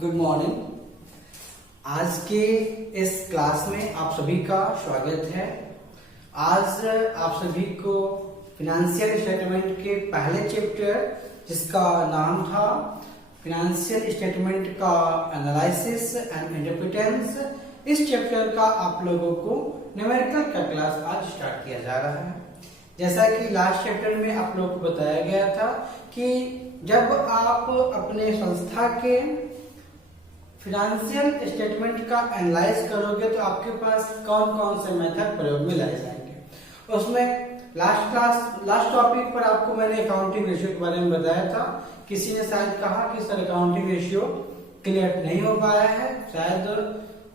Good morning. आज के इस क्लास में आप सभी का स्वागत है। आज आप सभी को फिनेंशियल स्टेटमेंट के पहले चैप्टर जिसका नाम था फिनेंशियल स्टेटमेंट का एनालिसिस एंड इंटरप्रिटेंस, इस चैप्टर का आप लोगों को न्यूमेरिकल का क्लास आज स्टार्ट किया जा रहा है। जैसा कि लास्ट चैप्टर में आप लोगों को बताया गया था कि जब आप अपने संस्था के फिनेंशियल स्टेटमेंट का एनालाइज करोगे तो आपके पास कौन कौन से मेथड प्रयोग में लाए जाएंगे। उसमें लास्ट टॉपिक पर आपको मैंने अकाउंटिंग रेशियो के बारे में बताया था। किसी ने शायद कहा कि सर अकाउंटिंग रेशियो क्लियर नहीं हो पाया है, शायद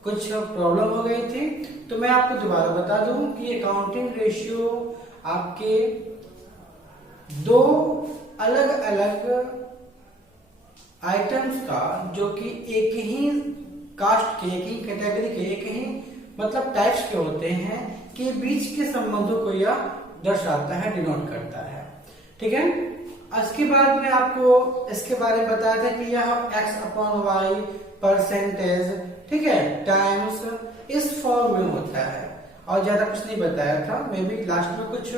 कुछ प्रॉब्लम हो गई थी। तो मैं आपको दोबारा बता दूं कि अकाउंटिंग रेशियो आपके दो अलग अलग आइटम्स का, जो कि एक ही कास्ट के, एक ही कैटेगरी के, एक ही मतलब टाइप्स के होते हैं, के बीच के संबंधों को यह दर्शाता है, डिनोट करता है। ठीक है। इसके बाद में आपको इसके बारे में बताया था कि यह x अपॉन वाई परसेंटेज, ठीक है, टाइम्स इस फॉर्म में होता है और ज्यादा कुछ नहीं बताया था। मे बी लास्ट में कुछ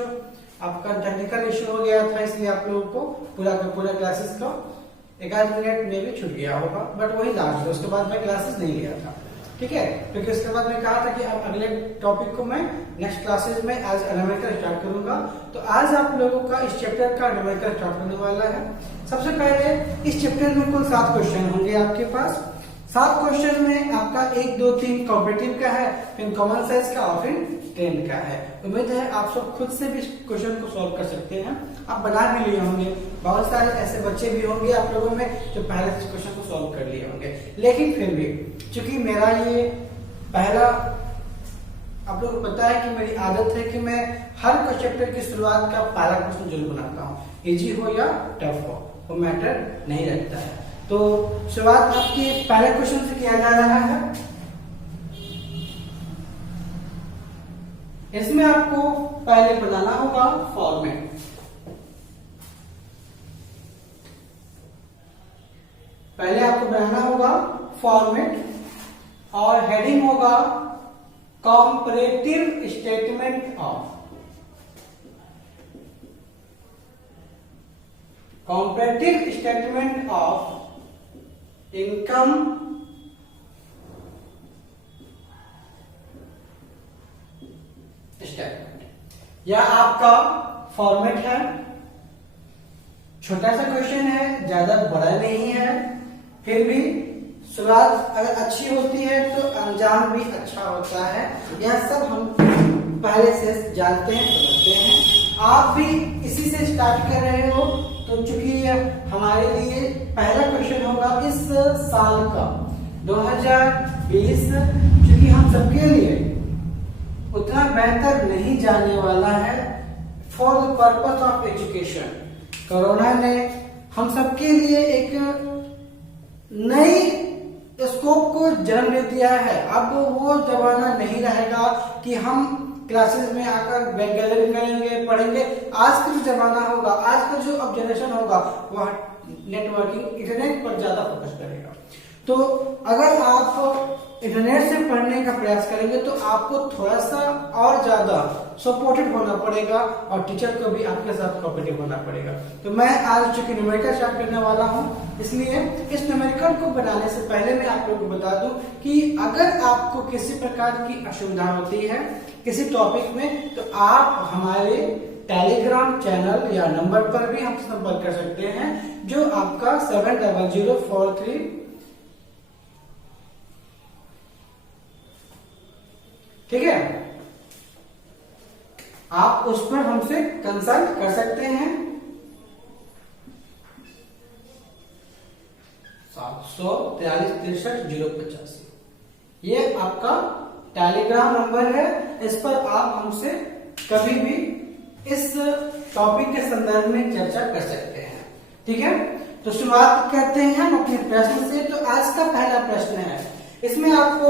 आपका टेक्निकल इश्यू हो गया था, इसलिए आप लोगों को पूरा क्लासेस का एक आध मिनट में भी छूट गया होगा, बट वही लास्ट है। उसके बाद मैं क्लासेस नहीं लिया था, ठीक है, क्योंकि उसके बाद मैं कहा था कि अब अगले टॉपिक को मैं नेक्स्ट क्लासेस में एज न्यूमेरिकल स्टार्ट करूंगा। तो आज आप लोगों का इस चैप्टर का न्यूमेरिकल स्टार्ट होने वाला है। सबसे पहले इस चैप्टर में कुल 7 क्वेश्चन होंगे आपके पास। 7 क्वेश्चन में आपका 1, 2, 3 कॉम्पिटिटिव का है, फिर कॉमन साइंस का और फिर 10 का है। उम्मीद है आप सब खुद से भी क्वेश्चन को सॉल्व कर सकते हैं। आप बना भी लिए होंगे, बहुत सारे ऐसे बच्चे भी होंगे आप लोगों में जो पहले से क्वेश्चन को सॉल्व कर लिए होंगे। लेकिन फिर भी चूंकि मेरा ये पहला, आप लोगों को पता है कि मेरी आदत है कि मैं हर चैप्टर की शुरुआत का पहला क्वेश्चन जरूर बनाता हूँ, इजी हो या टफ हो, वो मैटर नहीं रखता है। तो शुरुआत आपके पहले क्वेश्चन से किया जा रहा है। इसमें आपको पहले बनाना होगा फॉर्मेट। पहले आपको बनाना होगा फॉर्मेट और हेडिंग होगा comparative statement of, comparative statement of income statement. यह आपका फॉर्मेट है। छोटा सा क्वेश्चन है, ज्यादा बड़ा नहीं है, फिर भी शुरुआत अगर अच्छी होती है तो अंजाम भी अच्छा होता है। यह सब हम पहले से जानते हैं, समझते हैं। आप भी इसी से स्टार्ट कर रहे हो, तो चूंकि हमारे लिए पहला क्वेश्चन होगा इस साल का 2020, चूंकि हम सबके लिए उतना बेहतर नहीं जाने वाला है for the purpose of education. Corona ने हम सबके लिए एक नई स्कोप को जन्म दे दिया है। अब वो जमाना नहीं रहेगा कि हम क्लासेस में आकर गैदरिंग करेंगे, पढ़ेंगे। आज का जो जमाना होगा, आज का जो अब जनरेशन होगा, वह नेटवर्किंग, इंटरनेट पर ज्यादा फोकस करेगा। तो अगर आप इंटरनेट से पढ़ने का प्रयास करेंगे तो आपको थोड़ा सा और ज्यादा सपोर्टेड होना पड़ेगा और टीचर को भी आपके साथ कोऑपरेटिव होना पड़ेगा। तो मैं आज चूंकि न्यूमेरिकल स्टार्ट करने वाला हूं, इसलिए इस न्यूमेरिकल को बनाने से पहले मैं आप लोगों को बता दूं कि अगर आपको किसी प्रकार की असुविधा होती है किसी टॉपिक में, तो आप हमारे टेलीग्राम चैनल या नंबर पर भी हमसे संपर्क कर सकते हैं, जो आपका 7004 ठीक है। आप उस पर हमसे कंसल्ट कर सकते हैं। 743 ये आपका टेलीग्राम नंबर है। इस पर आप हमसे कभी भी इस टॉपिक के संदर्भ में चर्चा कर सकते हैं, ठीक है। तो शुरुआत करते हैं हम अपने प्रश्न से। तो आज का पहला प्रश्न है, इसमें आपको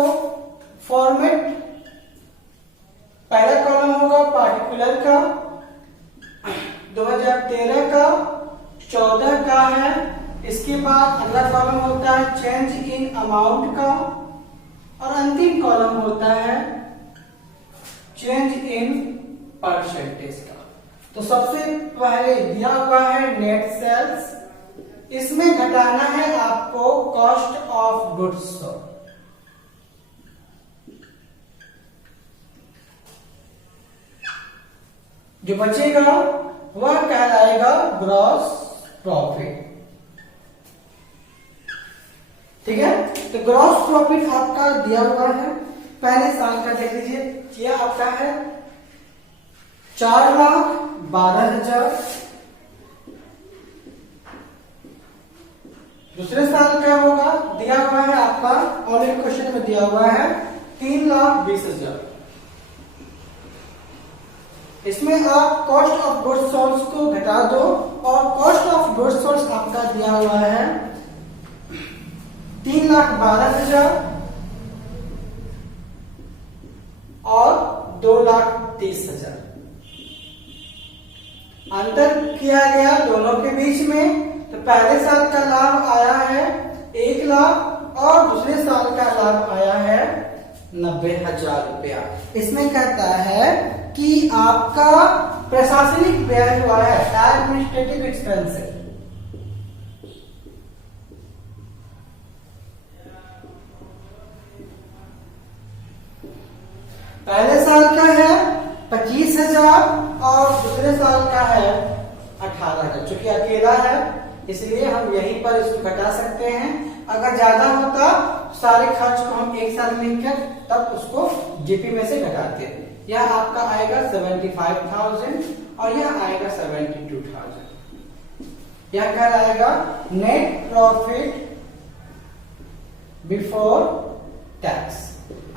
फॉर्मेट, पहला कॉलम होगा पार्टिकुलर का, 2013 का, 14 का है, इसके बाद अगला कॉलम होता है चेंज इन अमाउंट का, और अंतिम कॉलम होता है चेंज इन परसेंटेज का। तो सबसे पहले दिया हुआ है नेट सेल्स, इसमें घटाना है आपको कॉस्ट ऑफ गुड्स सोल्ड। जो बचेगा वह कहलाएगा ग्रॉस प्रॉफिट। ठीक है, तो ग्रॉस प्रॉफिट आपका दिया हुआ है पहले साल का, देख लीजिए यह आपका है 4,12,000। दूसरे साल का होगा दिया हुआ है आपका, ऑलरेडी क्वेश्चन में दिया हुआ है 3,20,000। इसमें आप कॉस्ट ऑफ गुड्स सोल्ड को घटा दो, और कॉस्ट ऑफ गुड्स सोल्ड आपका दिया हुआ है 3,12,000 और 2,30,000। अंतर किया गया दोनों के बीच में, तो पहले साल का लाभ आया है 1 लाख और दूसरे साल का लाभ आया है 90,000 रुपया। इसमें कहता है कि आपका प्रशासनिक व्यय हुआ है, एडमिनिस्ट्रेटिव एक्सपेंसेस। पहले साल का है 25,000 और दूसरे साल का है 18,000। चूंकि अकेला है इसलिए हम यहीं पर इसको घटा सकते हैं। अगर ज्यादा होता तो सारे खर्च को हम एक साथ लिखकर तब उसको जीपी में से घटाते। यह आपका आएगा 75,000 और यह आएगा 72,000। यह कहलाएगा नेट प्रॉफिट बिफोर टैक्स।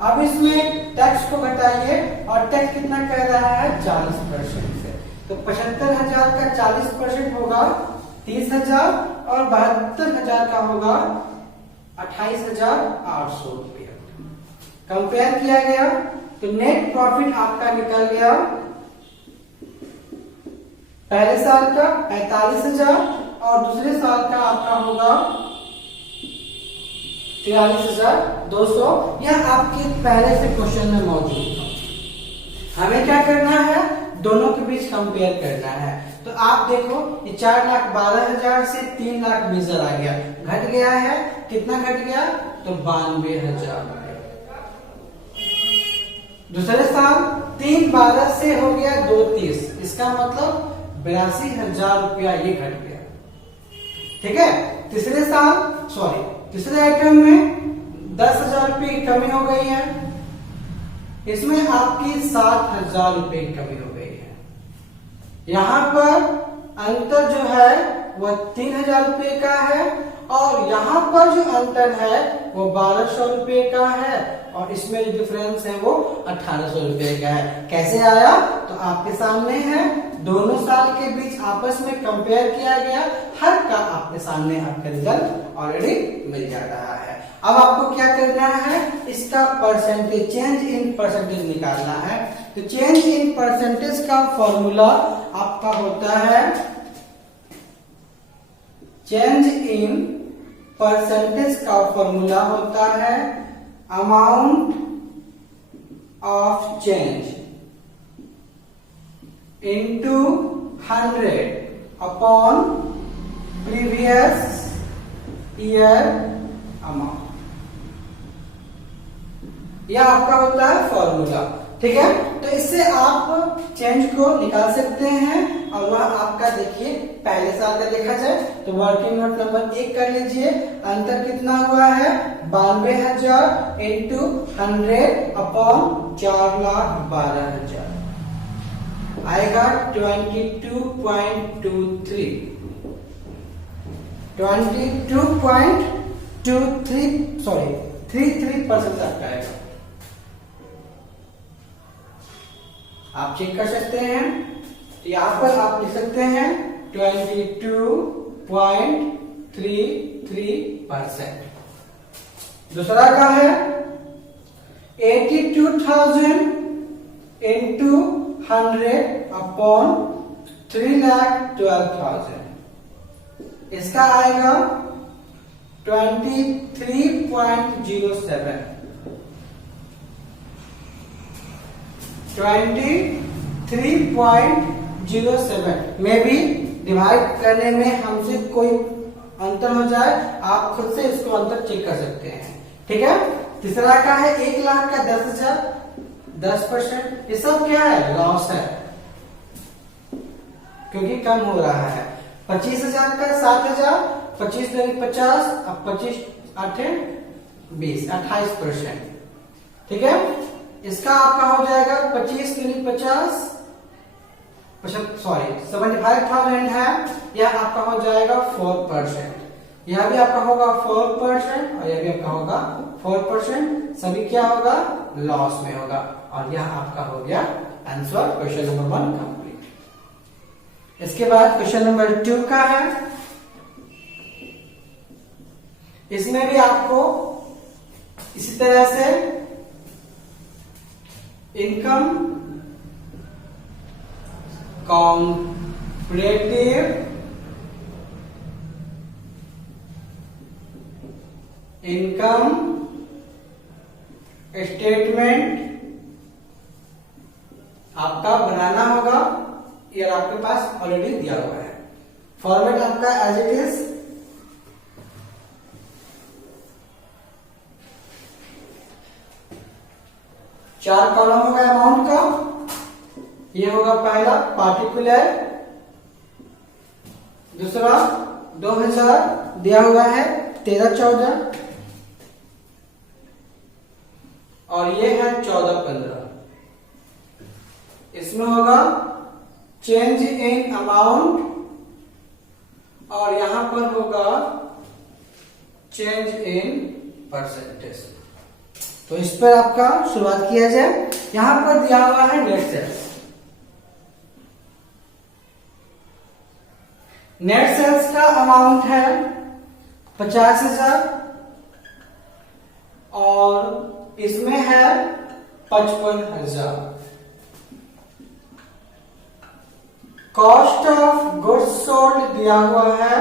अब इसमें टैक्स को घटाइए, और टैक्स कितना कह रहा है 40% से। तो 75,000 का 40% होगा 30,000 और 72,000 का होगा 28,800 रुपया। कंपेयर किया गया तो नेट प्रॉफिट आपका निकल गया पहले साल का 45,000 और दूसरे साल का आपका होगा 43,200। यह आपके पहले से क्वेश्चन में मौजूद था। हमें क्या करना है, दोनों के बीच कंपेयर करना है। तो आप देखो ये 4,12,000 से 3,20,000 आ गया, घट गया है। कितना घट गया, तो 92,000। दूसरे साल 3,12 से हो गया 2,30, इसका मतलब 82,000 रुपया ये घट गया। ठीक है, तीसरे आइटम में 10,000 रुपये की कमी हो गई है, इसमें आपकी 7,000 रुपये की कमी हो गई है। यहां पर अंतर जो है वह 3,000 रुपये का है, और यहां पर जो अंतर है वो 1,200 रुपये का है, और इसमें जो डिफरेंस है वो 1,800 रुपये का है। कैसे आया, तो आपके सामने है, दोनों साल के बीच आपस में कंपेयर किया गया, हर का आपके सामने आपका रिजल्ट ऑलरेडी मिल जा रहा है। अब आपको क्या करना है, इसका परसेंटेज, चेंज इन परसेंटेज निकालना है। तो चेंज इन परसेंटेज का फॉर्मूला आपका होता है, चेंज इन परसेंटेज का फॉर्मूला होता है amount of change into 100 upon previous year amount. यह आपका होता है फॉर्मूला। ठीक है, तो इससे आप चेंज को निकाल सकते हैं, और वह आपका देखिए पहले साल का देखा जाए तो वर्किंग नोट नंबर 1 कर लीजिए। अंतर कितना हुआ है, 92,000 इंटू 100 अपॉन 4,12,000 आएगा 22.23 33% आपका आएगा। आप चेक कर सकते हैं, तो यहां पर आप लिख सकते हैं 22.33%। दूसरा का है 82,000 इंटू 100 अपॉन 3,12,000 इसका आएगा 23.07। 23.07 में भी डिवाइड करने में हमसे कोई अंतर हो जाए, आप खुद से इसको अंतर चेक कर सकते हैं। ठीक है। तीसरा का है 1,00,000 का 10,000, 10%। ये सब क्या है? लॉस है, क्योंकि कम हो रहा है। 25,000 का 7,000, 25 दूनी 50, अब 25 8 20, 28%। ठीक है। इसका आपका हो जाएगा 25 दूनी 50, 75,000 है, यह आपका हो जाएगा 4%। यह भी आपका होगा 4% और यह भी आपका होगा 4%। सभी क्या होगा? लॉस में होगा। और यह आपका हो गया आंसर क्वेश्चन नंबर 1 कंप्लीट। इसके बाद क्वेश्चन नंबर 2 का है। इसमें भी आपको इसी तरह से इनकम कॉम्परेटिव इनकम स्टेटमेंट आपका बनाना होगा। ये आपके पास ऑलरेडी दिया हुआ है। फॉर्मेट आपका एज इट इज, चार कॉलम होगा अमाउंट का। ये होगा पहला पार्टिकुलर, दूसरा 2000 दिया हुआ है 13-14, और ये है 14-15। इसमें होगा चेंज इन अमाउंट और यहां पर होगा चेंज इन परसेंटेज। तो इस पर आपका शुरुआत किया जाए। यहां पर दिया हुआ है नेट सेल्स। नेट सेल्स का अमाउंट है 50,000 और इसमें है 55,000। कॉस्ट ऑफ गुड्स सोल्ड दिया हुआ है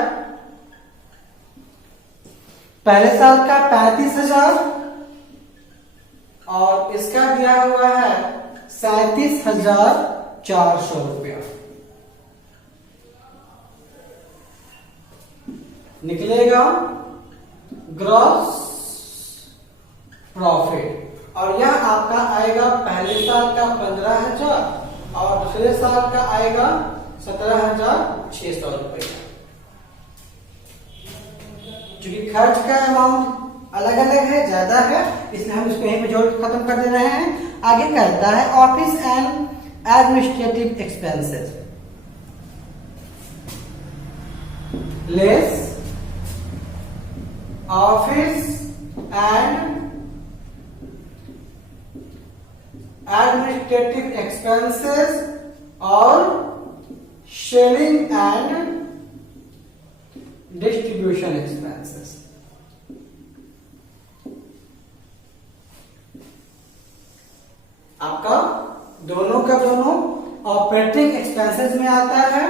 पहले साल का 35,000 और इसका दिया हुआ है 37,400 रुपया। निकलेगा ग्रॉस प्रॉफिट और यह आपका आएगा पहले साल का 15,000 और दूसरे साल का आएगा 17,600 रुपए। क्योंकि खर्च का अमाउंट अलग अलग है, ज्यादा है, इसलिए हम इसको यहीं पे जोड़ के खत्म कर दे रहे हैं। आगे करता है office and administrative expenses less office and administrative expenses और सेलिंग एंड डिस्ट्रीब्यूशन एक्सपेंसेस। आपका दोनों का दोनों ऑपरेटिंग एक्सपेंसेस में आता है,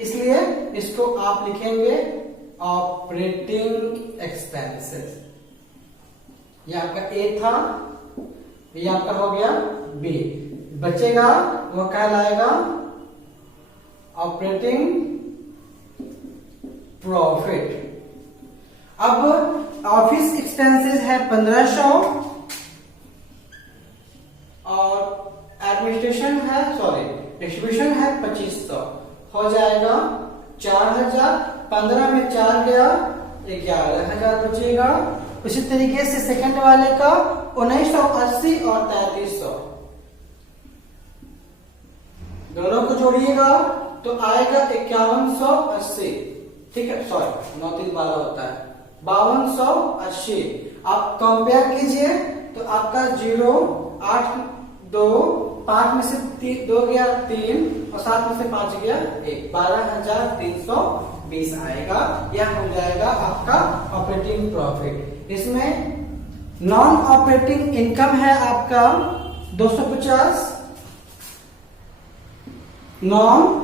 इसलिए इसको आप लिखेंगे ऑपरेटिंग एक्सपेंसेस। ये आपका ए था, ये आपका हो गया बी। बचेगा वो कहलाएगा ऑपरेटिंग प्रॉफिट। अब ऑफिस एक्सपेंसेस है 1500 और एडमिनिस्ट्रेशन है डिस्ट्रीब्यूशन है 2500, हो जाएगा 4,000। 15 में 4 गया 11,000 बचेगा। उसी तरीके से सेकंड वाले का 1980 और 3300 दोनों को जोड़िएगा तो आएगा 5180। ठीक है, 9-3-12 होता है 5280। आप कंपेयर कीजिए तो आपका 0 8 2 5 में से 2 गया 3 और 7 में से 5 गया 1, 12,320 आएगा। यह हो जाएगा आपका ऑपरेटिंग प्रॉफिट। इसमें नॉन ऑपरेटिंग इनकम है आपका 250, नॉन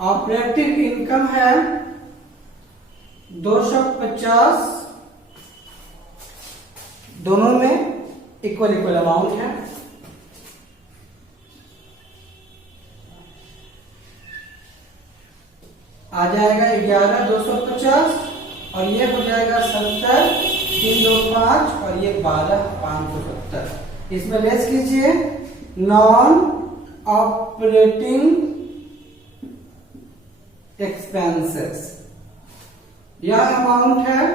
ऑपरेटिव इनकम है 250, दोनों में इक्वल इक्वल अमाउंट है। आ जाएगा 11,250 और ये हो जाएगा 70,325 और ये 12,570। इसमें लेस कीजिए नॉन ऑपरेटिंग एक्सपेंसेस, यह अमाउंट है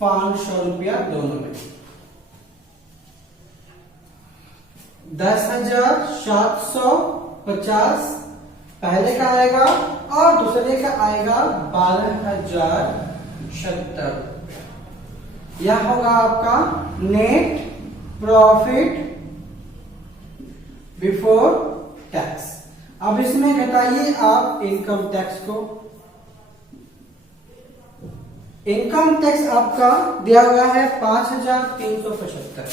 500 रुपया दोनों में। 10,750 पहले का आएगा और दूसरे का आएगा 12,070 रुपया। यह होगा आपका नेट प्रॉफिट बिफोर टैक्स। अब इसमें घटाइए आप इनकम टैक्स को। इनकम टैक्स आपका दिया हुआ है 5,375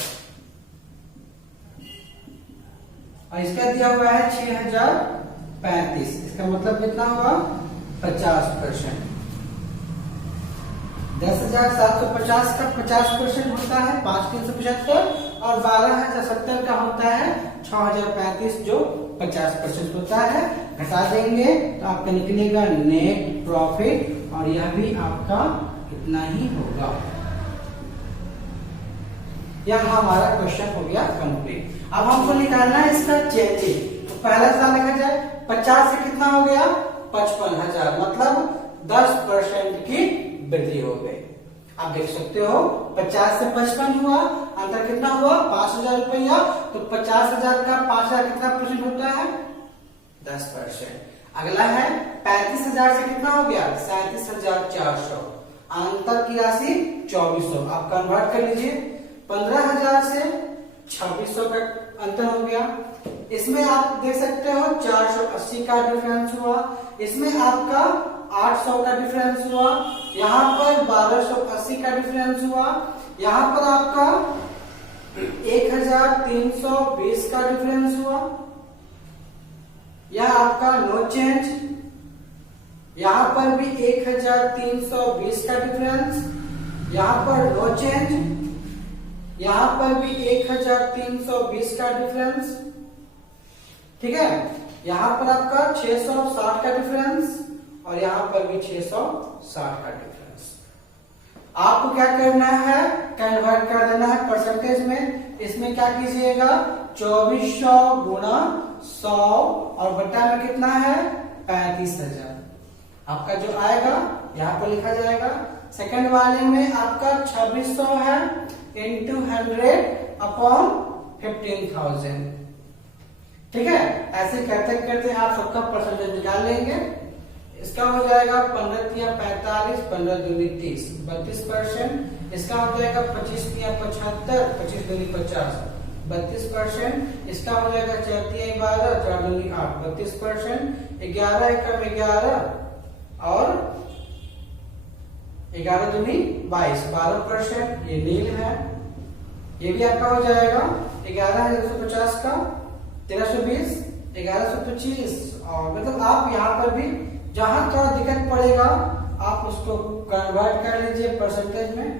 और इसका दिया हुआ है 6,035। इसका मतलब कितना हुआ 50%। 10,750 का 50% होता है 5,375 और 12,070 का होता है 6,035 जो 50% होता है। घटा देंगे तो आपका निकलेगा नेट प्रॉफिट और यह भी आपका इतना ही होगा। यह हमारा क्वेश्चन हो गया कंप्लीट। अब हमको निकालना है इसका चेंजिंग। तो पहला साल लिखा जाए 50 से कितना हो गया 55,000, मतलब 10% की वृद्धि हो गई। आप देख सकते हो 50 से 55 हुआ, अंतर कितना हुआ 5,000 रुपया। तो 50,000 का 5,000 कितना परसेंट होता है 10%। अगला है 35,000 से कितना हो गया 37,400, अंतर की राशि 2,400। आप कन्वर्ट कर लीजिए। 15,000 से 2,600 का अंतर हो गया। इसमें आप देख सकते हो 480 का डिफरेंस हुआ। इसमें आपका 800 का डिफरेंस हुआ। यहाँ पर 1,280 का डिफरेंस हुआ। यहाँ पर आपका 1,320 का डिफरेंस हुआ। यह आपका नो चेंज। यहाँ पर भी 1,320 का डिफरेंस, यहाँ पर नो चेंज। यहाँ पर भी 1,320 का डिफरेंस, ठीक है। यहाँ पर आपका 660 का डिफरेंस और यहाँ पर भी 660 का डिफरेंस। आपको क्या करना है कन्वर्ट कर देना है परसेंटेज में। इसमें क्या कीजिएगा 2,400 गुणा 100 और बटा में कितना है 35,000। आपका जो आएगा यहाँ पर लिखा जाएगा। सेकंड वाले में आपका 2,600 है इंटू 100 अपॉन 15,000, ठीक है। ऐसे करते करते आप सबका परसेंटेज निकाल लेंगे। इसका हो जाएगा 15 या 45, 15 दूनी 30, 32%। इसका हो जाएगा 25 या 75, 25 दूनी 50, 32%। इसका हो जाएगा 4 या 12, 4 दूनी 8, 32%। 11 एकम 11 और 11 दूनी 22, 12%। ये नील है। ये भी आपका हो जाएगा 11,250 का 1,320, 1,125 और मतलब आप यहाँ पर भी जहां थोड़ा दिक्कत पड़ेगा आप उसको कन्वर्ट कर लीजिए परसेंटेज में।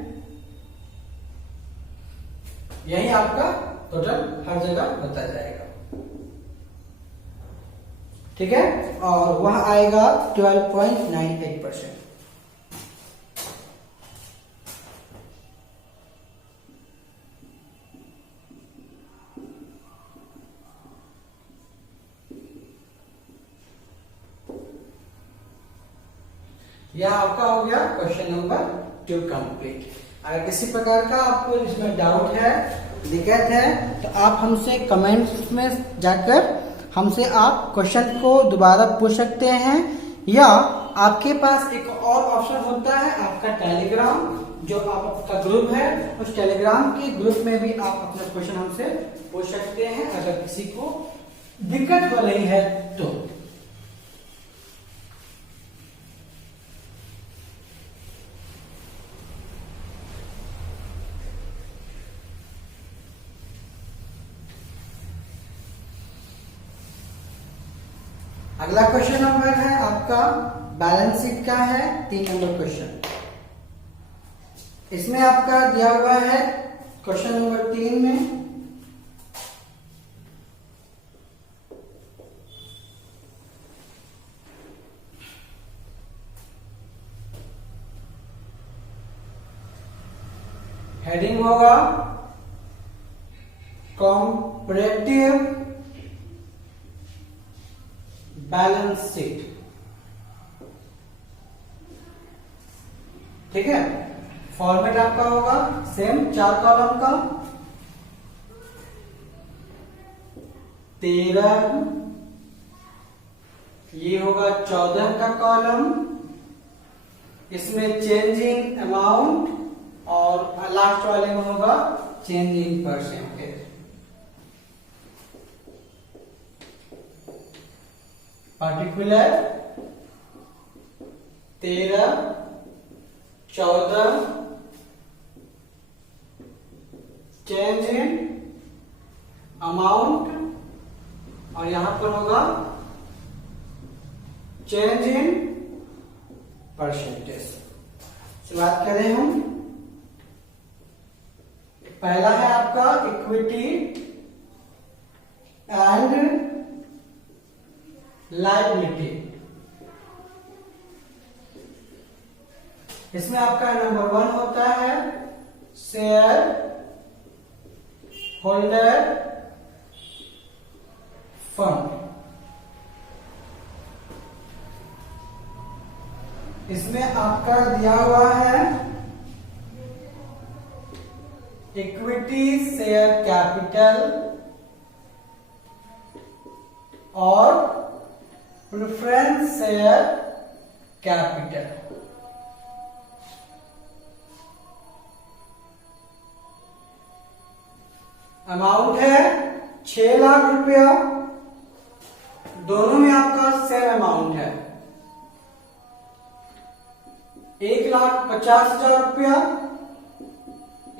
यही आपका टोटल हर जगह बता जाएगा, ठीक है। और वह आएगा 12.98%। यह आपका हो गया क्वेश्चन नंबर 2 कंप्लीट। अगर किसी प्रकार का आपको इसमें डाउट है दिक्कत है तो आप हमसे कमेंट्स में जाकर हमसे आप क्वेश्चन को दोबारा पूछ सकते हैं, या आपके पास एक और ऑप्शन होता है आपका टेलीग्राम जो आपका ग्रुप है। उस टेलीग्राम के ग्रुप में भी आप अपना क्वेश्चन हमसे पूछ सकते हैं अगर किसी को दिक्कत हो रही है तो। अगला क्वेश्चन नंबर है आपका बैलेंस शीट का है 3 नंबर क्वेश्चन। इसमें आपका दिया हुआ है क्वेश्चन नंबर 3 में हेडिंग होगा कॉम्परेटिव बैलेंस शीट। ठीक है, फॉर्मेट आपका होगा सेम 4 कॉलम का, 13 ये होगा 14 का कॉलम, इसमें चेंज इन अमाउंट और लास्ट वाले में होगा change in percentage. Particular 13, 14 change in amount और यहां पर होगा चेंज इन परसेंटेज। से बात करें हम, पहला है आपका इक्विटी एंड लायबिलिटी। इसमें आपका नंबर 1 होता है शेयर होल्डर फंड। इसमें आपका दिया हुआ है इक्विटी शेयर कैपिटल और प्रेफरेंस शेयर कैपिटल। अमाउंट है 6 लाख रुपया, दोनों में आपका सेम अमाउंट है 1,50,000 रुपया,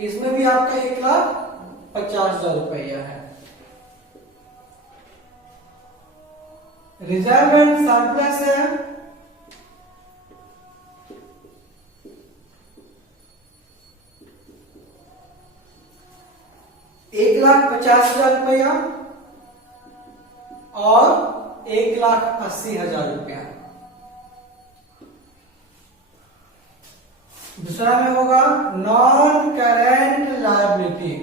इसमें भी आपका 1,50,000 रुपया है। रिजर्व एंड सरप्लस है 1,50,000 रुपया और 1,80,000 रुपया। दूसरा में होगा नॉन करेंट लायबिलिटी।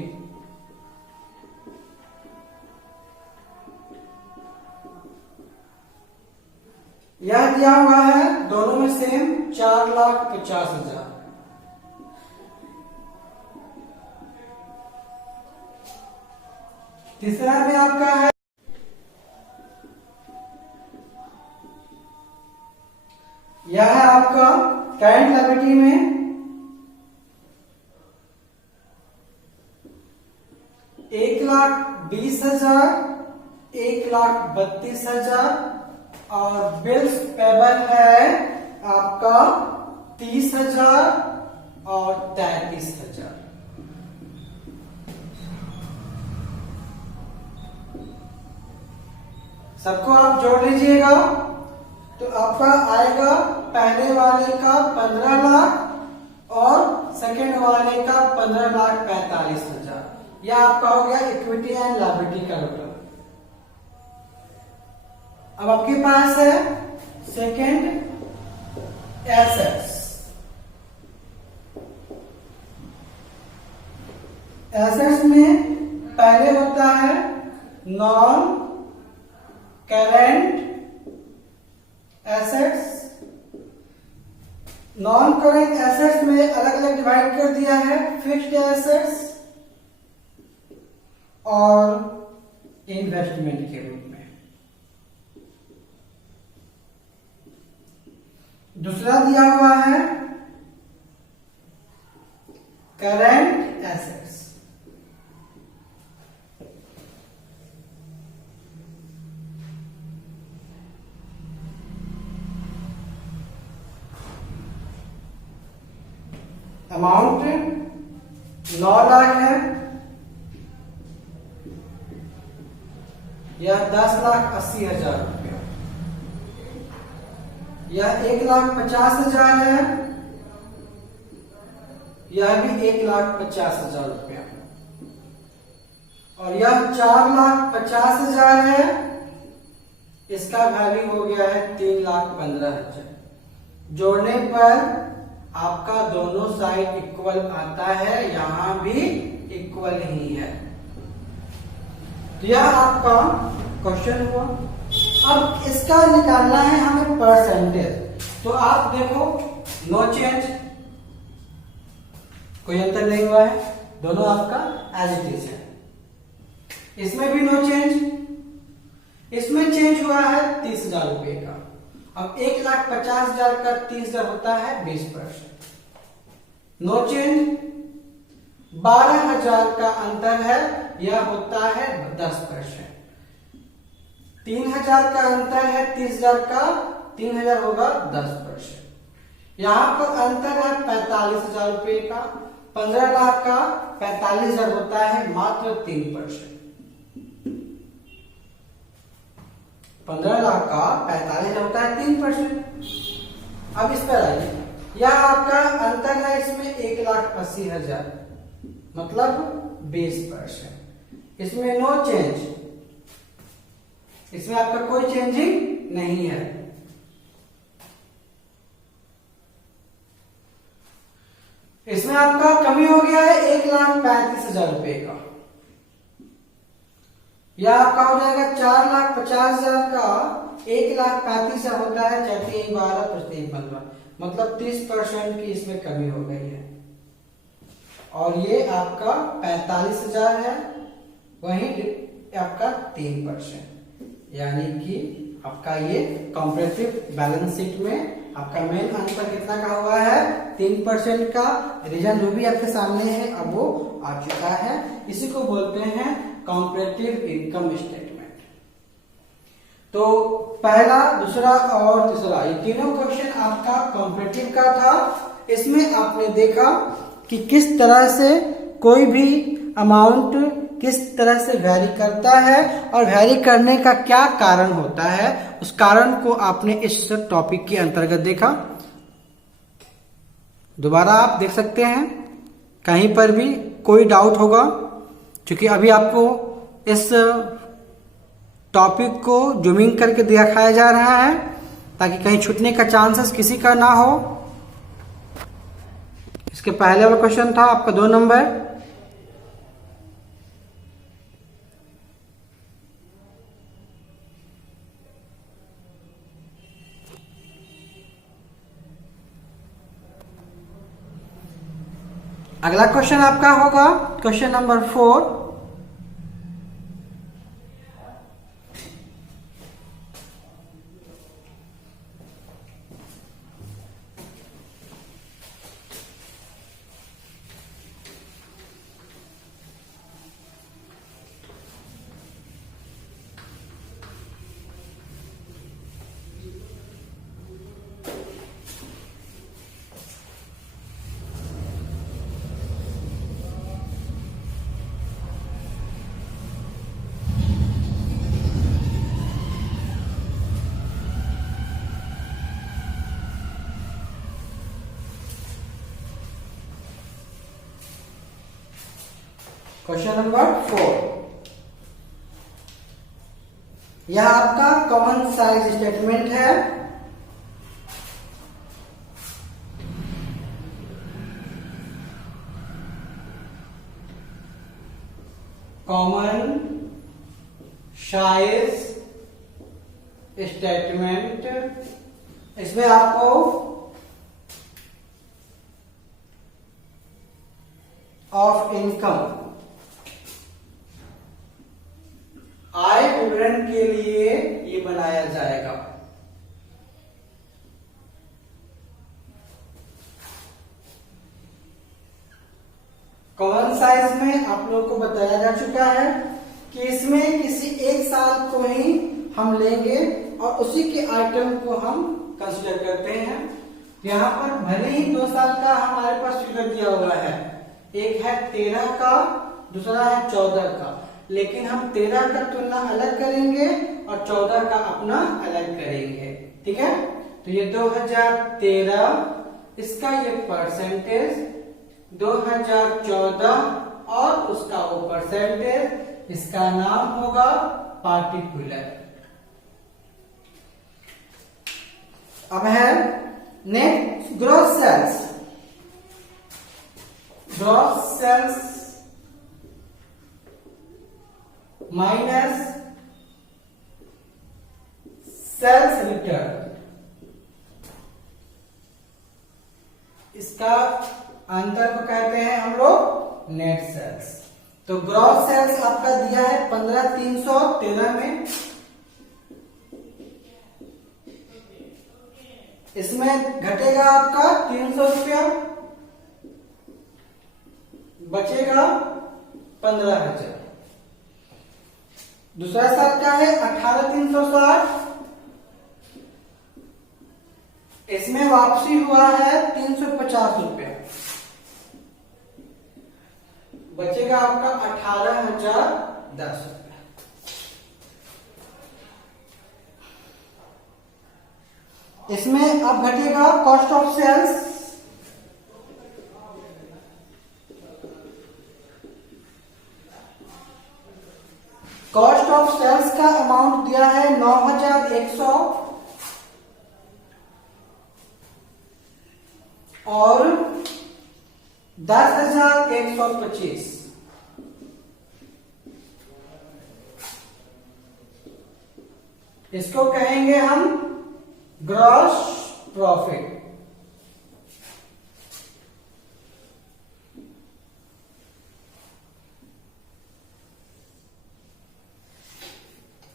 यह दिया हुआ है दोनों में सेम 4,50,000। तीसरा में आपका है यह है आपका करंट लायबिलिटी में 1,20,000, 1,32,000 और बिल्स पेबल है आपका 30,000 और 33,000। सबको आप जोड़ लीजिएगा तो आपका आएगा पहले वाले का 15 लाख और सेकंड वाले का 15,45,000। यह आपका हो गया इक्विटी एंड लायबिलिटी का टोटल। अब आपके पास है सेकंड एसेट्स। एसेट्स में पहले होता है non current assets. Non current assets में अलग अलग डिवाइड कर दिया है फिक्स्ड एसेट्स और इन्वेस्टमेंट के रूप में। दूसरा दिया हुआ है करेंट एसेट्स। अमाउंट 9 लाख है, यह 10,80,000 रुपया। यह 1,50,000 है, यह भी 1,50,000 रुपया, और यह 4,50,000 है, इसका वैल्यू हो गया है 3,15,000। जोड़ने पर आपका दोनों साइड इक्वल आता है, यहां भी इक्वल ही है। तो यह आपका क्वेश्चन हुआ। अब इसका निकालना है हमें परसेंटेज। तो आप देखो, नो चेंज, कोई अंतर नहीं हुआ है, दोनों आपका एज इट इज है। इसमें भी नो चेंज, इसमें चेंज हुआ है 30,000 रुपए का। अब 1,50,000 का 30,000 होता है 20%। No change. 12,000 का अंतर है, यह होता है 10%। 3,000 का अंतर है 30,000 का, 3,000 होगा 10%। यहां पर अंतर है 45,000 रुपए का। 15 लाख का 45,000 होता है मात्र 3%। 15 लाख का 45,000 होता है 3%। अब इस पर आइए, यह आपका अंतर है इसमें 1,80,000, मतलब 20%। इसमें नो चेंज, इसमें आपका कोई चेंजिंग नहीं है। इसमें आपका कमी हो गया है 1,35,000 रुपए का। यह आपका हो जाएगा 4,50,000 का 1,35,000 होता है 4×3=12 मतलब 30% की इसमें कमी हो गई है। और ये आपका 45,000 है, वहीं आपका 3%, यानी कि आपका ये कॉम्परेटिव बैलेंस शीट में आपका मेन आंसर कितना का हुआ है 3% का। रीजन जो भी आपके सामने है अब वो आ चुका है। इसी को बोलते हैं कॉम्परेटिव इनकम स्टेटमेंट। तो पहला, दूसरा और तीसरा, ये तीनों क्वेश्चन आपका कॉम्परेटिव का था। इसमें आपने देखा कि किस तरह से कोई भी अमाउंट किस तरह से वैरी करता है और वैरी करने का क्या कारण होता है, उस कारण को आपने इस टॉपिक के अंतर्गत देखा। दोबारा आप देख सकते हैं, कहीं पर भी कोई डाउट होगा, क्योंकि अभी आपको इस टॉपिक को जूमिंग करके दिखाया जा रहा है ताकि कहीं छूटने का चांसेस किसी का ना हो। इसके पहले वाला क्वेश्चन था आपका 2 नंबर। अगला क्वेश्चन आपका होगा क्वेश्चन नंबर 4। क्वेश्चन नंबर 4, यह आपका कॉमन साइज स्टेटमेंट है। कॉमन साइज स्टेटमेंट, इसमें आपको ऑफ इनकम, आय विवरण के लिए ये बनाया जाएगा। कॉमन साइज में आप लोगों को बताया जा चुका है कि इसमें किसी एक साल को ही हम लेंगे और उसी के आइटम को हम कंसीडर करते हैं। यहाँ पर भले ही 2 साल का हमारे पास फिगर दिया हुआ है, एक है 13 का, दूसरा है 14 का, लेकिन हम 13 का तुलना अलग करेंगे और 14 का अपना अलग करेंगे। ठीक है, तो ये 2013, इसका ये परसेंटेज 2014 और उसका वो परसेंटेज, इसका नाम होगा पार्टिकुलर। अब है net gross sales. Gross sales minus sales return, इसका अंतर को कहते हैं हम लोग नेट सेल्स। तो ग्रॉस सेल्स आपका दिया है 15,313 में, इसमें घटेगा आपका 300 रुपया, बचेगा 15,000। दूसरा साल का है 18,360, इसमें वापसी हुआ है 350 रुपया, बचेगा आपका 18,010 रुपया। इसमें अब घटेगा cost of sales, cost of sales का अमाउंट दिया है 9,100 और 10,125। इसको कहेंगे हम ग्रॉस प्रॉफिट।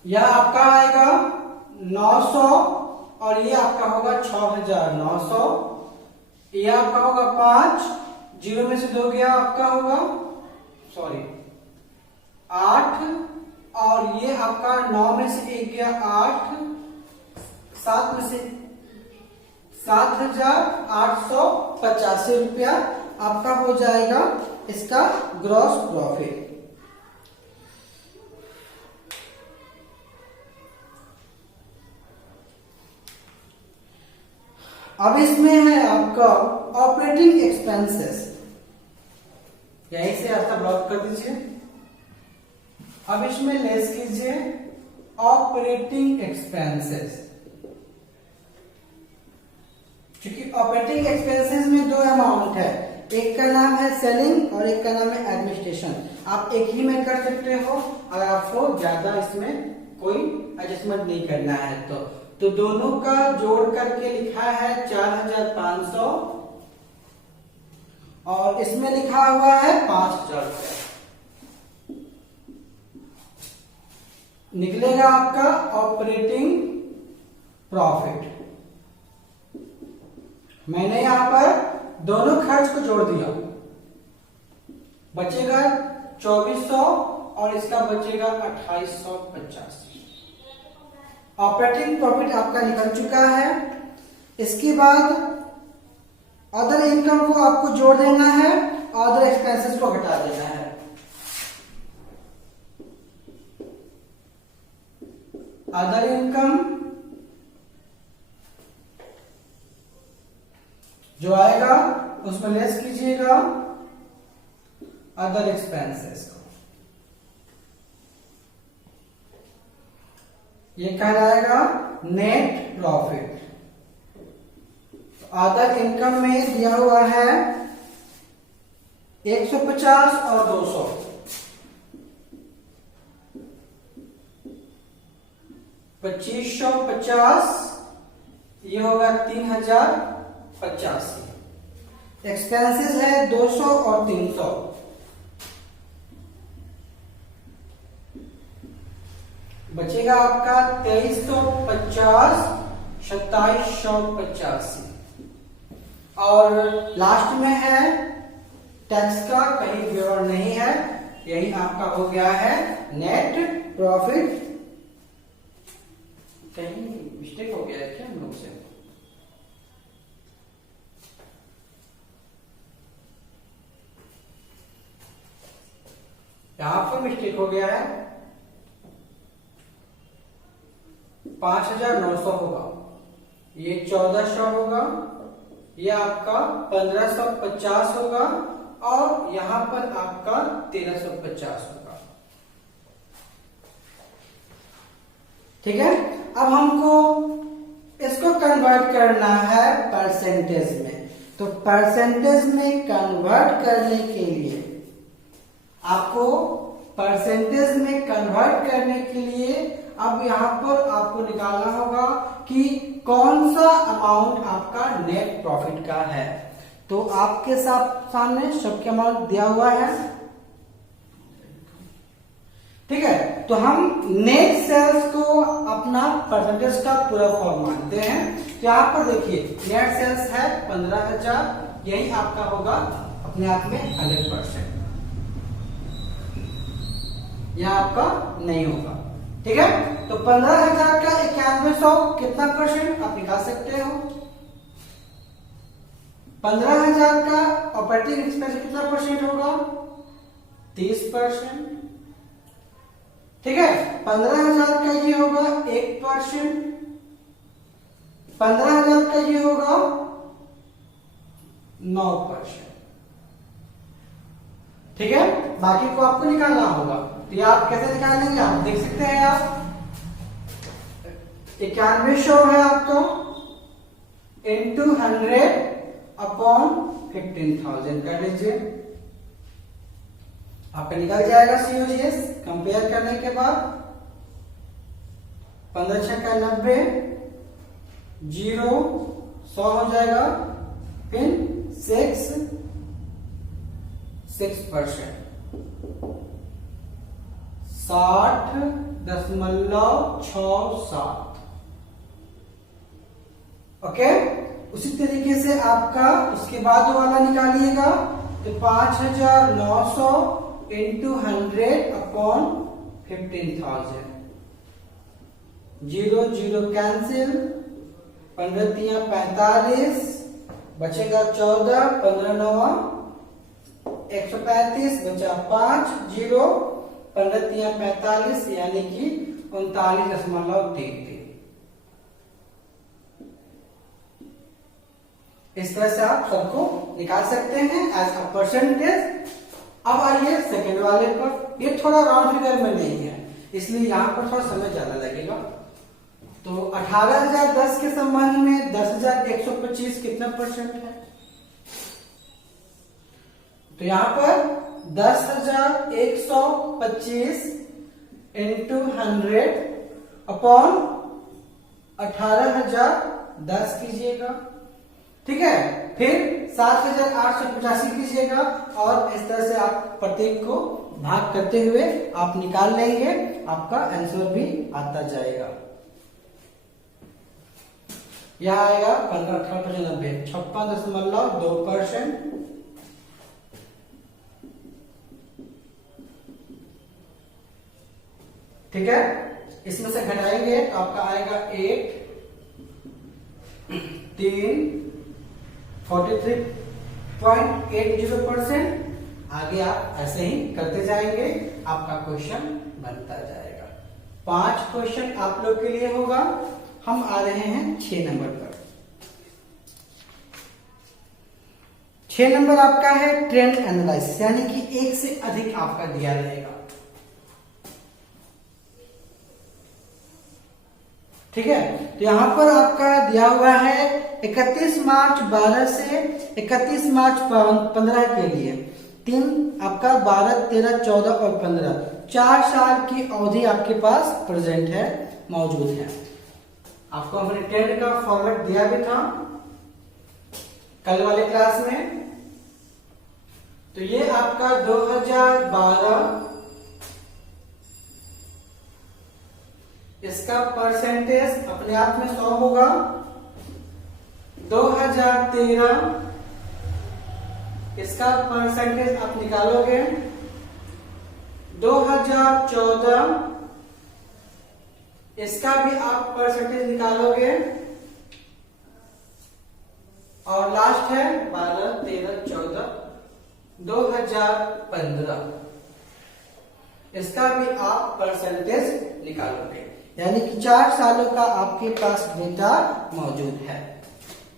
यह आपका आएगा 900 और ये आपका होगा 6,900। ये आपका होगा 5, 0 में से 2 गया, आपका होगा 8 और ये आपका 9 में से 1 गया 8, 7 में से 7,885 रुपया आपका हो जाएगा इसका ग्रॉस प्रॉफिट। अब इसमें है आपका ऑपरेटिंग एक्सपेंसेस, यहीं से रास्ता ब्लॉक कर दीजिए। अब इसमें लेस कीजिए ऑपरेटिंग एक्सपेंसेस, क्योंकि ऑपरेटिंग एक्सपेंसेस में 2 अमाउंट है, एक का नाम है सेलिंग और एक का नाम है एडमिनिस्ट्रेशन। आप एक ही में कर सकते हो अगर आपको ज्यादा इसमें कोई एडजस्टमेंट नहीं करना है तो दोनों का जोड़ करके लिखा है 4,500 और इसमें लिखा हुआ है 5,000 रुपया। निकलेगा आपका ऑपरेटिंग प्रॉफिट। मैंने यहां पर दोनों खर्च को जोड़ दिया, बचेगा 2,400 और इसका बचेगा 2,885। ऑपरेटिंग प्रॉफिट आपका निकल चुका है। इसके बाद अदर इनकम को आपको जोड़ देना है, अदर एक्सपेंसेस को घटा देना है। अदर इनकम जो आएगा उसमें लेस कीजिएगा अदर एक्सपेंसेस को, ये कहलाएगा नेट प्रॉफिट। अदर इनकम में दिया हुआ है 150 और 200, 2,550, ये होगा 3,085। एक्सपेंसेस है 200 और 300, बचेगा आपका 2,350, 2,785 और लास्ट में है टैक्स का कहीं ब्योर नहीं है, यही आपका हो गया है नेट प्रॉफिट। कहीं मिस्टेक हो गया है क्या हम लोग से? यहां पर मिस्टेक हो गया है, 5,900 होगा, ये 1400 होगा, ये आपका 1550 होगा और यहां पर आपका 1350 होगा। ठीक है, अब हमको इसको कन्वर्ट करना है परसेंटेज में। तो परसेंटेज में कन्वर्ट करने के लिए आपको परसेंटेज में कन्वर्ट करने के लिए अब यहां पर आपको निकालना होगा कि कौन सा अमाउंट आपका नेट प्रॉफिट का है। तो आपके सामने सबके अमाउंट दिया हुआ है। ठीक है, तो हम नेट सेल्स को अपना परसेंटेज का पूरा फॉर्म मानते हैं। तो यहां पर देखिए नेट सेल्स है 15,000, यही आपका होगा अपने आप में 100%, यह आपका नहीं होगा। ठीक है, तो 15,000 का 9100 कितना परसेंट आप निकाल सकते हो। 15,000 का ऑपरेटिंग एक्सपेंस कितना परसेंट होगा, 30%। ठीक है, 15,000 का ये होगा 1%, 15,000 का ये होगा 9%। ठीक है, बाकी को आपको निकालना होगा। तो ये आप कैसे निकालेंगे, आप देख सकते हैं। आप 9100 है आपका इंटू 100 अपॉन 15,000 कर लीजिए, आपका निकल जाएगा COGS। कंपेयर करने के बाद 15 का 90, 0 100 हो जाएगा, फिर 6% 60.67। ओके, उसी तरीके से आपका उसके बाद वाला निकालिएगा। तो 5,900 इंटू 100 अपॉन 15,000, 0 कैंसिल, 15 45, बचेगा 14, 15 9 135, बचा 5, 0 15 45 यानी कि 39.33। इस तरह से आप सबको निकाल सकते हैं एज अ परसेंटेज। अब आइए सेकंड वाले पर। ये थोड़ा राउंड फिगर में नहीं है, इसलिए यहां पर थोड़ा समय ज्यादा लगेगा। तो 18,010 के संबंध में 10,125 कितना परसेंट है। तो यहां पर 10,125 इंटू 100 अपॉन 18,010 कीजिएगा। ठीक है, फिर 7,885 कीजिएगा और इस तरह से आप प्रत्येक को भाग करते हुए आप निकाल लेंगे, आपका आंसर भी आता जाएगा। यह आएगा 15 18 90 56.2%। ठीक है, इसमें से घटाएंगे तो आपका आएगा 8 3 43.80%। आगे आप ऐसे ही करते जाएंगे, आपका क्वेश्चन बनता जाएगा। 5 क्वेश्चन आप लोग के लिए होगा। हम आ रहे हैं 6 नंबर पर। 6 नंबर आपका है ट्रेंड एनालिसिस, यानी कि एक से अधिक आपका दिया रहेगा। ठीक है, तो यहां पर आपका दिया हुआ है 31 मार्च 12 से 31 मार्च 15 के लिए 3 आपका 12 13 14 और 15 4 साल की अवधि आपके पास प्रेजेंट है, मौजूद है। आपको हमने ट्रेंड का फॉर्मेट दिया भी था कल वाले क्लास में। तो ये आपका 2012 इसका परसेंटेज अपने आप में 100 होगा। 2013 इसका परसेंटेज आप निकालोगे। 2014 इसका भी आप परसेंटेज निकालोगे। और लास्ट है 12 13 14 2015 इसका भी आप परसेंटेज निकालोगे। यानी कि 4 सालों का आपके पास डेटा मौजूद है।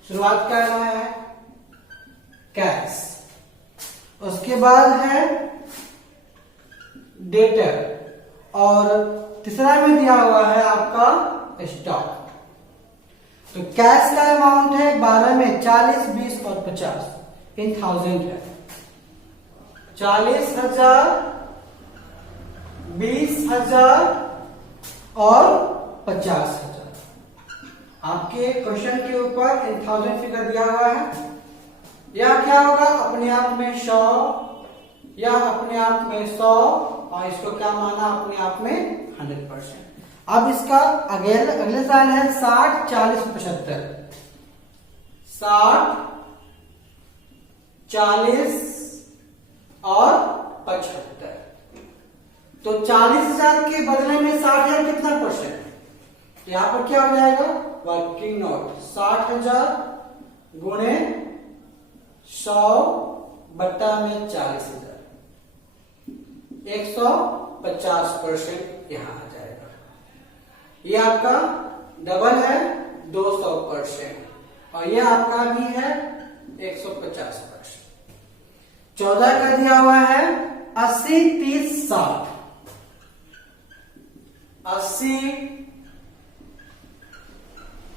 शुरुआत कर रहा है कैश, उसके बाद है डेटर और तीसरा में दिया हुआ है आपका स्टॉक। तो कैश का अमाउंट है 12 में 40, 20 और 50 इन 1000 है। 40,000, 20,000 और 50,000। आपके क्वेश्चन के ऊपर इन 1000 फिगर दिया हुआ है। यह क्या होगा, अपने आप में 100 या अपने आप में 100 और इसको क्या माना, अपने आप में 100%। अब इसका अगले साल है 60, 40, 75। 60, 40 और 75। तो 40,000 के बदले में 60,000 कितना %? तो यहां पर क्या हो जाएगा, वर्किंग नोट 60,000 गुणे 100 बट्टा में 40,000, 150% यहां आ जाएगा। ये आपका डबल है 200% और ये आपका भी है 150%। 14 का दिया हुआ है 80, 30, 60। 80,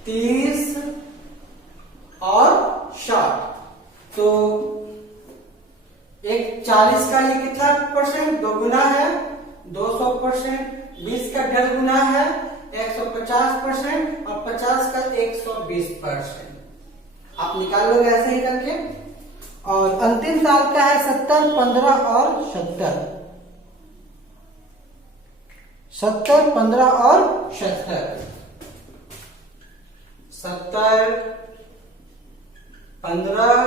30 और 60। तो एक 40 का ये कितना %? 2 गुना है 200%, 20 का 1.5 गुना है 150% और 50 का 120%। आप निकाल लोगे ऐसे ही करके। और अंतिम साल का है 70, 15 और 70। 70, 15 और 70। 70, 15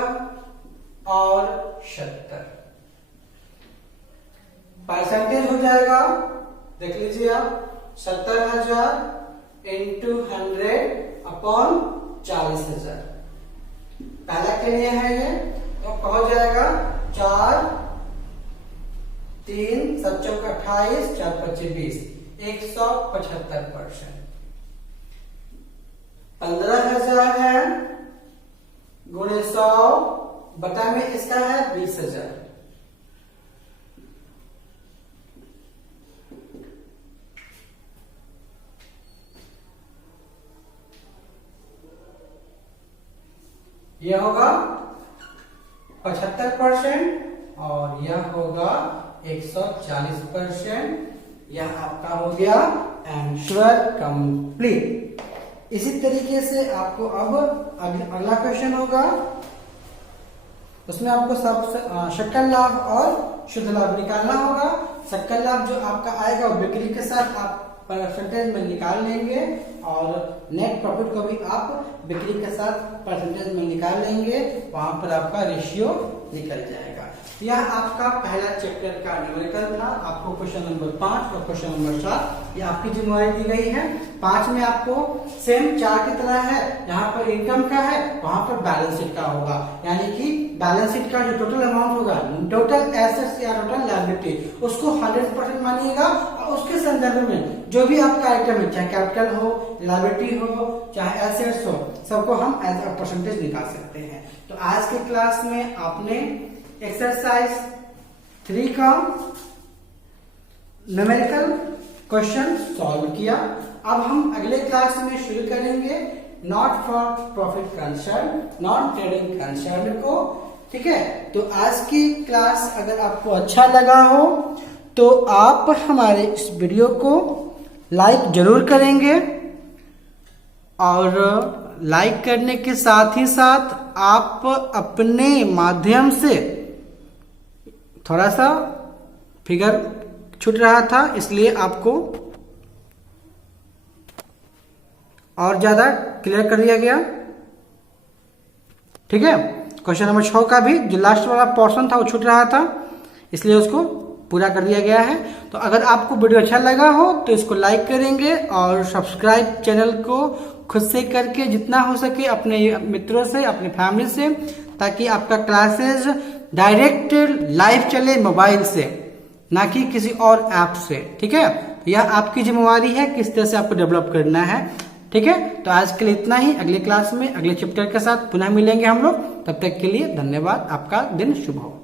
और 70 परसेंटेज हो जाएगा। देख लीजिए आप, 70,000 इंटू 100 अपॉन 40,000। पहला के लिए है ये, तो हो जाएगा 4, 3, 7 चौक 28, 4 25 20, 175%। 15,000 है गुणे 100 बटा में इसका है 20,000। यह होगा 75% और यह होगा 140%। यह आपका हो गया आंसर कंप्लीट। इसी तरीके से आपको अब अगला क्वेश्चन होगा, उसमें आपको सब सकल लाभ और शुद्ध लाभ निकालना होगा। सकल लाभ जो आपका आएगा वो बिक्री के साथ आप परसेंटेज में निकाल लेंगे और नेट प्रॉफिट को भी आप बिक्री के साथ परसेंटेज में निकाल लेंगे, वहां पर आपका रेशियो निकल जाएगा। यह आपका पहला चैप्टर का न्यूमेरिकल था। आपको क्वेश्चन नंबर 5 और क्वेश्चन नंबर 7 ये आपकी जिम्मेवारी दी गई है। 5 में आपको सेम 4 की तरह है, यहाँ पर इनकम का है, वहां पर बैलेंस शीट का होगा। यानी कि बैलेंस शीट का जो टोटल अमाउंट होगा, टोटल एसेट्स या टोटल लायबिलिटी, उसको 100% मानिएगा और उसके संदर्भ में जो भी आपका आइटम है, चाहे कैपिटल हो, लायबिलिटी हो, चाहे एसेट्स हो, सबको हम एज अ परसेंटेज निकाल सकते हैं। तो आज के क्लास में आपने एक्सरसाइज 3 का न्यूमेरिकल क्वेश्चन सॉल्व किया। अब हम अगले क्लास में शुरू करेंगे not for profit concern, non trading concern को। ठीक है, तो आज की क्लास अगर आपको अच्छा लगा हो तो आप हमारे इस वीडियो को लाइक जरूर करेंगे और लाइक करने के साथ ही साथ आप अपने माध्यम से, थोड़ा सा फिगर छूट रहा था इसलिए आपको और ज्यादा क्लियर कर दिया गया। ठीक है, क्वेश्चन नंबर 6 का भी जो लास्ट वाला पोर्शन था वो छूट रहा था, इसलिए उसको पूरा कर दिया गया है। तो अगर आपको वीडियो अच्छा लगा हो तो इसको लाइक करेंगे और सब्सक्राइब चैनल को खुद से करके जितना हो सके अपने मित्रों से, अपने फैमिली से, ताकि आपका क्लासेस डायरेक्ट लाइव चले मोबाइल से, ना कि किसी और ऐप से। ठीक है, यह आपकी जिम्मेवारी है किस तरह से आपको डेवलप करना है। ठीक है, तो आज के लिए इतना ही। अगले क्लास में अगले चैप्टर के साथ पुनः मिलेंगे हम लोग। तब तक के लिए धन्यवाद। आपका दिन शुभ हो।